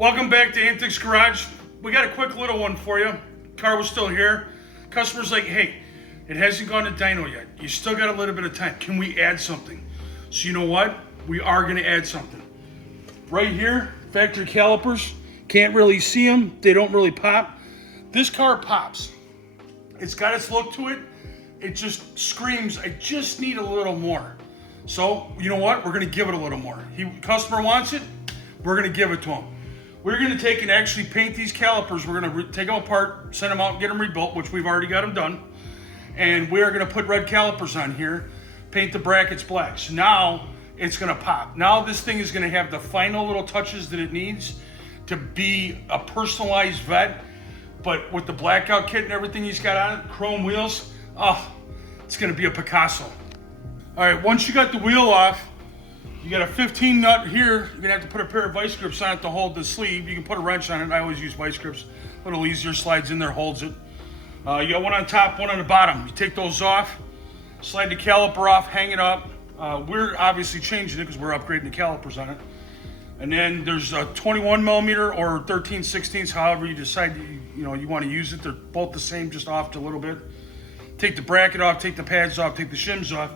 Welcome back to Antics Garage. We got a quick little one for you. Car was still here. Customer's like, hey, it hasn't gone to dyno yet. You still got a little bit of time. Can we add something? So you know what? We are gonna add something. Right here, factory calipers. Can't really see them. They don't really pop. This car pops. It's got its look to it. It just screams, I just need a little more. So, you know what? We're gonna give it a little more. Customer wants it, we're gonna give it to him. We're gonna take and actually paint these calipers. We're gonna take them apart, send them out and get them rebuilt, which we've already got them done. And we are gonna put red calipers on here, paint the brackets black. So now it's gonna pop. Now this thing is gonna have the final little touches that it needs to be a personalized vet, but with the blackout kit and everything he's got on it, chrome wheels, oh, it's gonna be a Picasso. All right, once you got the wheel off, you got a 15 nut here. You're gonna have to put a pair of vice grips on it to hold the sleeve. You can put a wrench on it. I always use vice grips. A little easier, slides in there, holds it. You got one on top, one on the bottom. You take those off, slide the caliper off, hang it up. We're obviously changing it because we're upgrading the calipers on it. And then there's a 21 millimeter or 13/16, however you decide you want to use it. They're both the same, just off a little bit. Take the bracket off, take the pads off, take the shims off.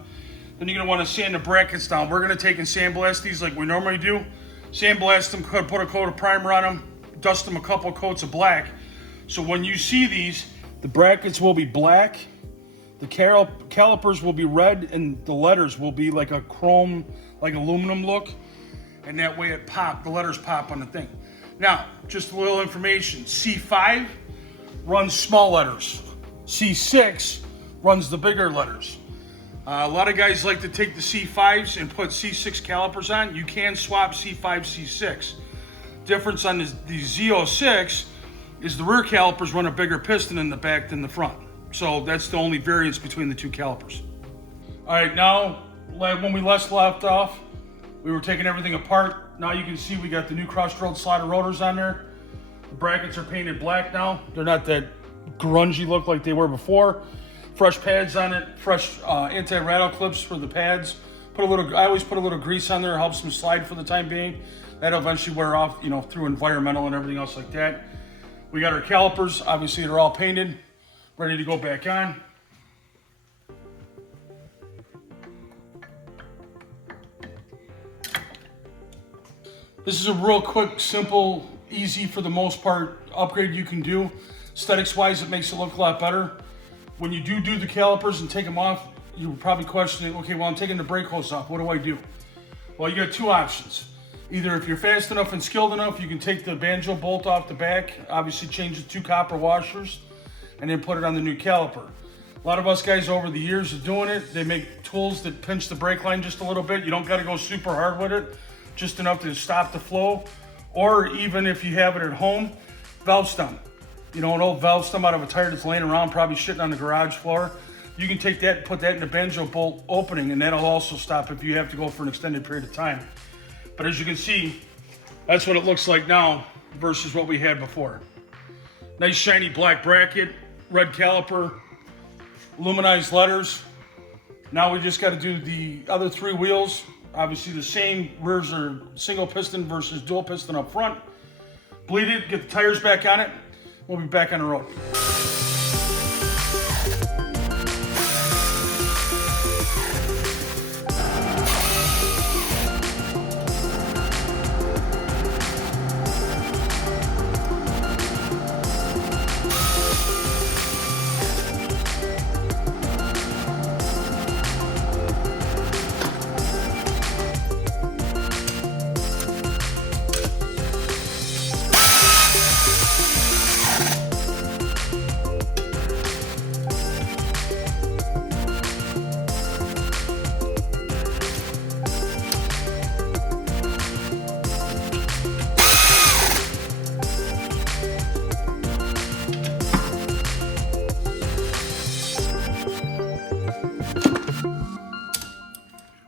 Then you're gonna want to sand the brackets down. We're gonna take and sandblast these like we normally do. Sandblast them, put a coat of primer on them, dust them a couple coats of black. So when you see these, the brackets will be black, the calipers will be red, and the letters will be like a chrome, like aluminum look. And that way the letters pop on the thing. Now, just a little information. C5 runs small letters. C6 runs the bigger letters. A lot of guys like to take the C5s and put C6 calipers on. You can swap C5, C6. Difference on the Z06 is the rear calipers run a bigger piston in the back than the front. So that's the only variance between the two calipers. All right, now, when we last left off, we were taking everything apart. Now you can see we got the new cross-drilled slotted rotors on there. The brackets are painted black now. They're not that grungy look like they were before. Fresh pads on it, fresh anti-rattle clips for the pads. I always put a little grease on there, helps them slide for the time being. That'll eventually wear off, through environmental and everything else like that. We got our calipers, obviously they're all painted, ready to go back on. This is a real quick, simple, easy for the most part upgrade you can do. Aesthetics wise, it makes it look a lot better. When you do the calipers and take them off, you're probably questioning, okay, well, I'm taking the brake hose off. What do I do? Well, you got two options. Either if you're fast enough and skilled enough, you can take the banjo bolt off the back, obviously change the two copper washers, and then put it on the new caliper. A lot of us guys over the years of doing it, they make tools that pinch the brake line just a little bit. You don't got to go super hard with it, just enough to stop the flow. Or even if you have it at home, valve stem. An old valve stem out of a tire that's laying around, probably shitting on the garage floor. You can take that and put that in the banjo bolt opening, and that'll also stop if you have to go for an extended period of time. But as you can see, that's what it looks like now versus what we had before. Nice shiny black bracket, red caliper, aluminized letters. Now we just got to do the other three wheels. Obviously the same, rears are single piston versus dual piston up front. Bleed it, get the tires back on it. We'll be back on the road.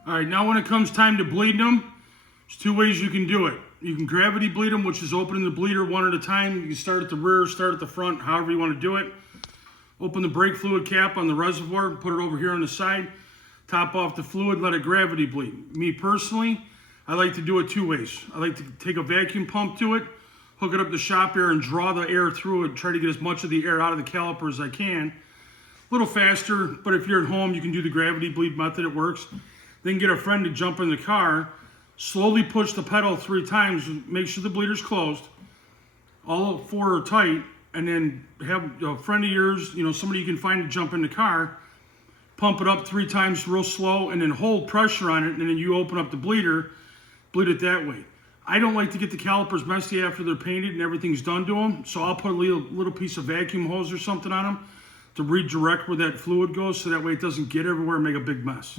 All right, now when it comes time to bleed them, there's two ways you can do it. You can gravity bleed them, which is opening the bleeder one at a time. You can start at the rear, start at the front, however you want to do it. Open the brake fluid cap on the reservoir, put it over here on the side, top off the fluid, let it gravity bleed. Me personally, I like to do it two ways. I like to take a vacuum pump to it, hook it up to shop air and draw the air through it, try to get as much of the air out of the caliper as I can. A little faster, but if you're at home, you can do the gravity bleed method, it works. Then get a friend to jump in the car, slowly push the pedal 3 times, make sure the bleeder's closed, all 4 are tight, and then have a friend of yours, somebody you can find to jump in the car, pump it up 3 times real slow, and then hold pressure on it, and then you open up the bleeder, bleed it that way. I don't like to get the calipers messy after they're painted and everything's done to them, so I'll put a little piece of vacuum hose or something on them to redirect where that fluid goes, so that way it doesn't get everywhere and make a big mess.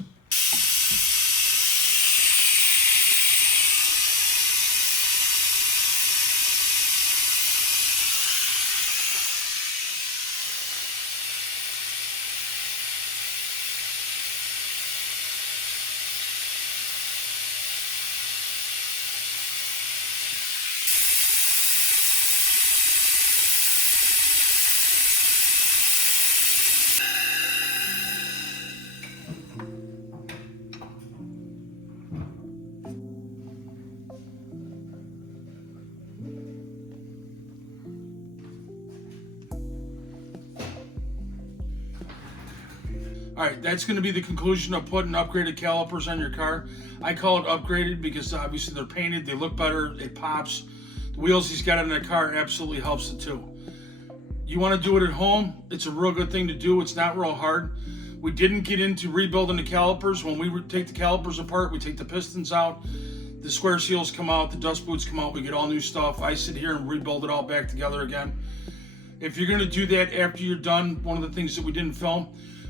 All right, that's going to be the conclusion of putting upgraded calipers on your car. I call it upgraded because obviously they're painted, they look better, it pops. The wheels he's got in the car absolutely helps it too. You want to do it at home, it's a real good thing to do. It's not real hard. We didn't get into rebuilding the calipers. When we take the calipers apart, we take the pistons out, the square seals come out, the dust boots come out, we get all new stuff. I sit here and rebuild it all back together again. If you're going to do that after you're done, one of the things that we didn't film,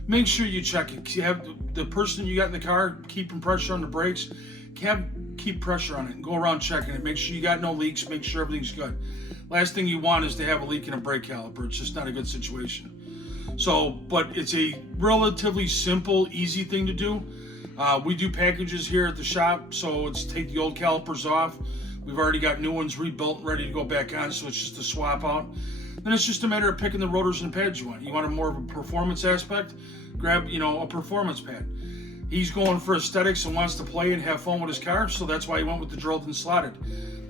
make sure you check it. You have the person you got in the car keeping pressure on the brakes. Keep pressure on it and go around checking it. Make sure you got no leaks. Make sure everything's good. Last thing you want is to have a leak in a brake caliper. It's just not a good situation. So, but it's a relatively simple, easy thing to do. We do packages here at the shop, so it's take the old calipers off. We've already got new ones rebuilt and ready to go back on, so it's just a swap out. Then it's just a matter of picking the rotors and pads you want. You want a more of a performance aspect? Grab, a performance pad. He's going for aesthetics and wants to play and have fun with his car, so that's why he went with the drilled and slotted.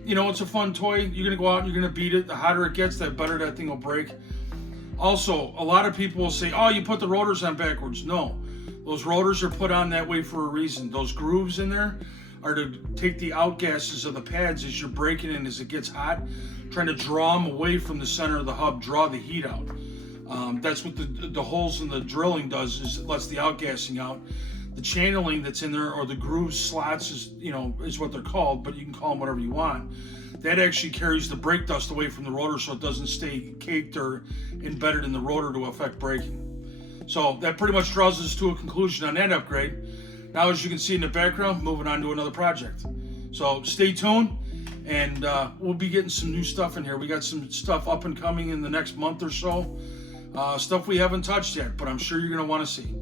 It's a fun toy. You're going to go out and you're going to beat it. The hotter it gets, the better that thing will break. Also, a lot of people will say, oh, you put the rotors on backwards. No, those rotors are put on that way for a reason. Those grooves in there are to take the outgasses of the pads as you're braking and as it gets hot, trying to draw them away from the center of the hub, draw the heat out. That's what the holes in the drilling does, is it lets the outgassing out. The channeling that's in there, or the groove slots, is what they're called, but you can call them whatever you want. That actually carries the brake dust away from the rotor so it doesn't stay caked or embedded in the rotor to affect braking. So that pretty much draws us to a conclusion on that upgrade. Now, as you can see in the background, moving on to another project. So stay tuned, and we'll be getting some new stuff in here. We got some stuff up and coming in the next month or so. Stuff we haven't touched yet, but I'm sure you're going to want to see.